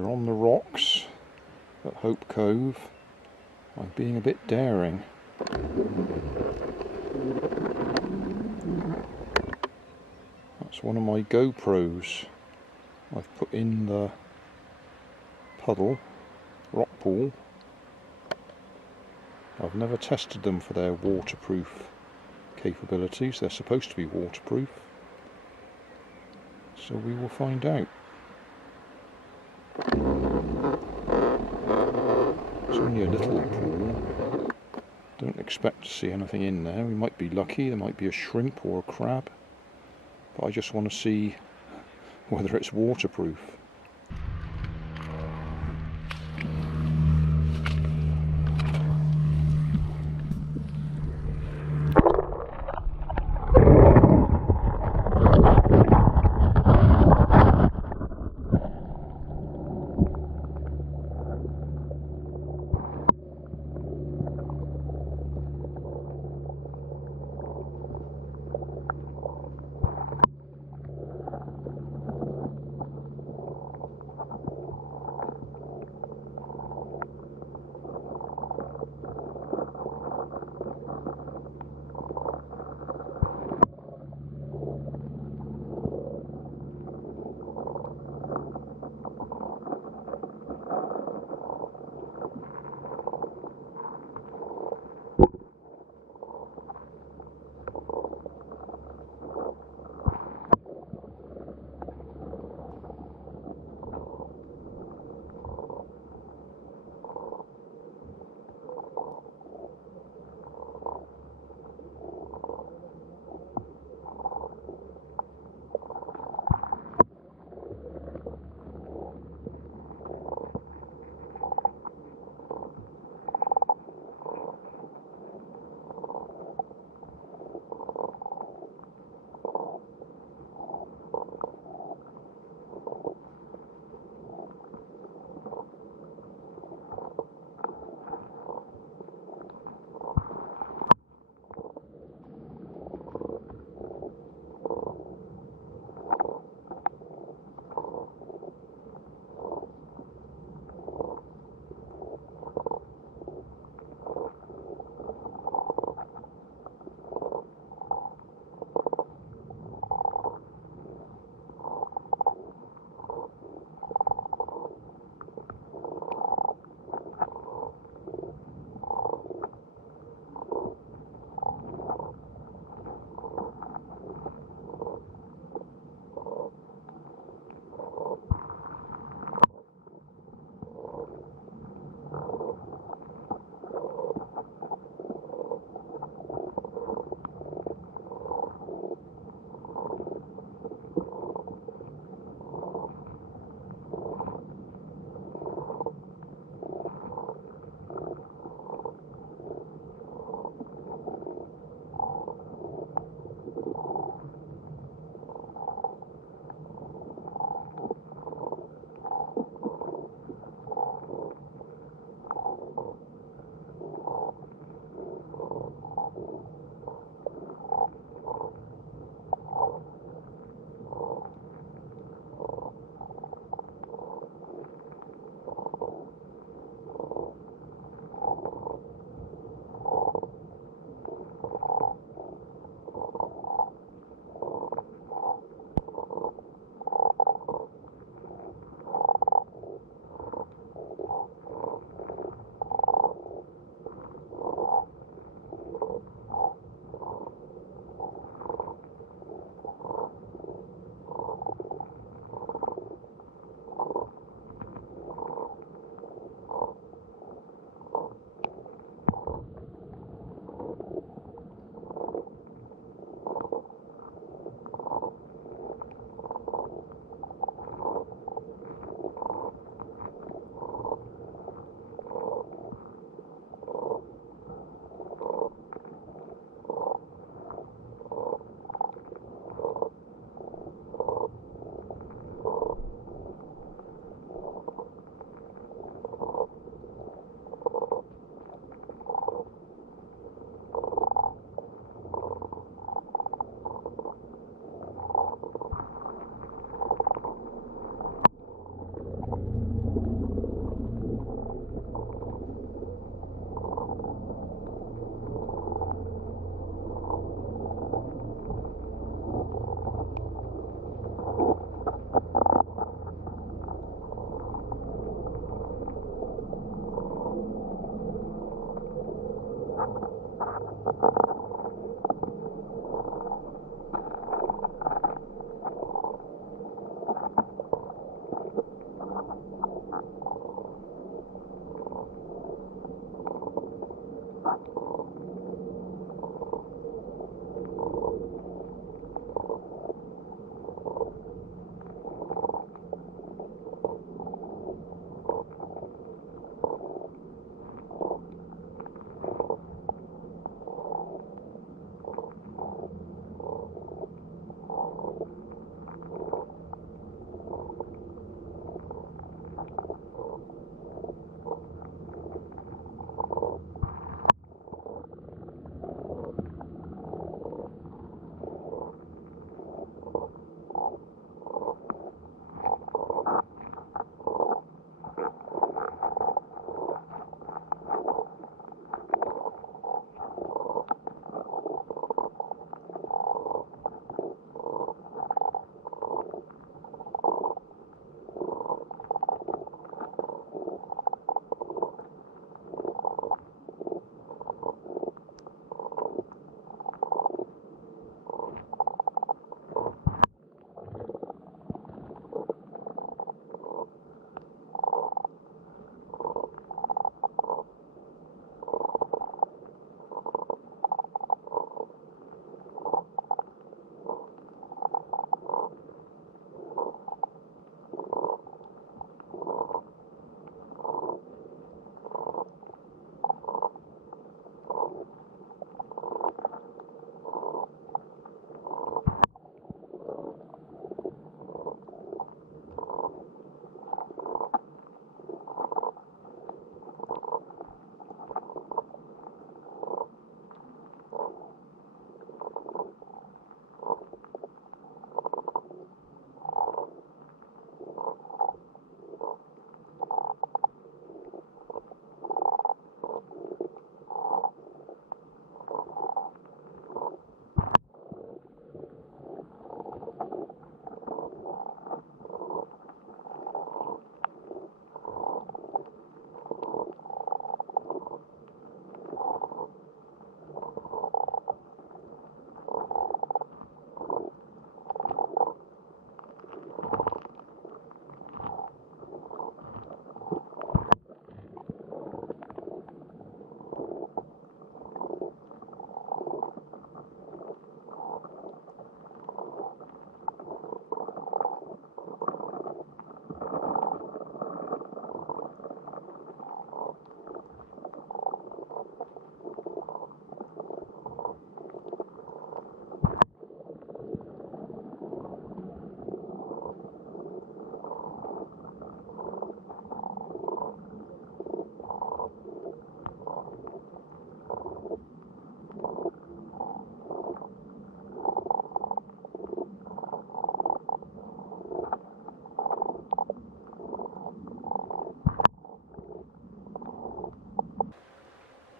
We're on the rocks at Hope Cove. I'm being a bit daring. That's one of my GoPros. I've put in the puddle, rock pool. I've never tested them for their waterproof capabilities. They're supposed to be waterproof. So we will find out. It's only a little pool. Don't expect to see anything in there. We might be lucky. There might be a shrimp or a crab. But I just want to see whether it's waterproof.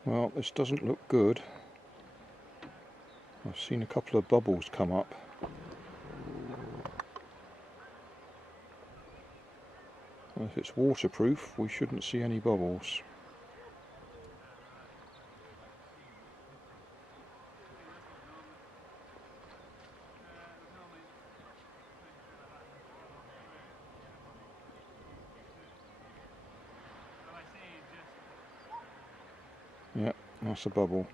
Well, this doesn't look good. I've seen a couple of bubbles come up. Well, if it's waterproof, we shouldn't see any bubbles. Yeah, that's a bubble.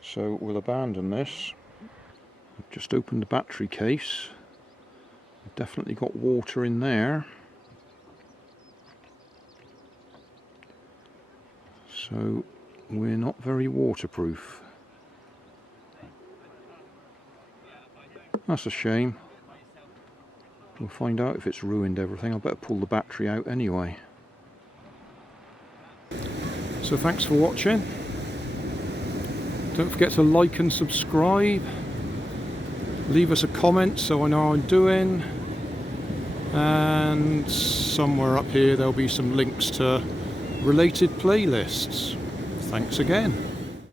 So we'll abandon this. I've just opened the battery case. I've definitely got water in there. So we're not very waterproof. That's a shame. We'll find out if it's ruined everything. I better pull the battery out anyway. So thanks for watching. Don't forget to like and subscribe. Leave us a comment so I know how I'm doing. And somewhere up here there'll be some links to related playlists. Thanks again.